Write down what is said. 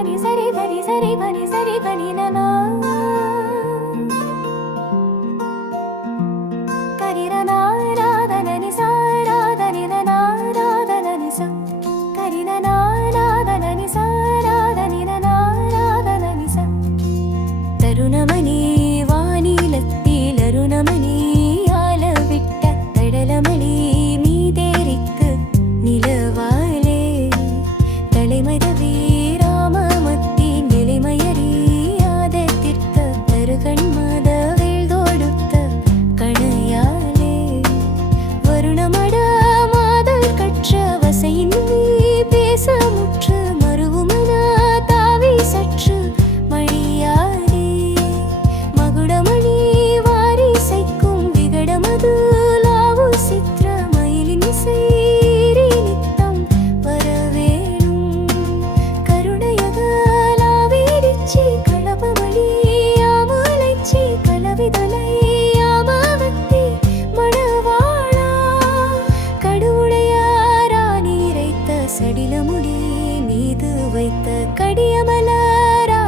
ధని సరి ధని సరి ధని సరి ధని నా நீலமுடி மீது வைத்த கடியமலரா?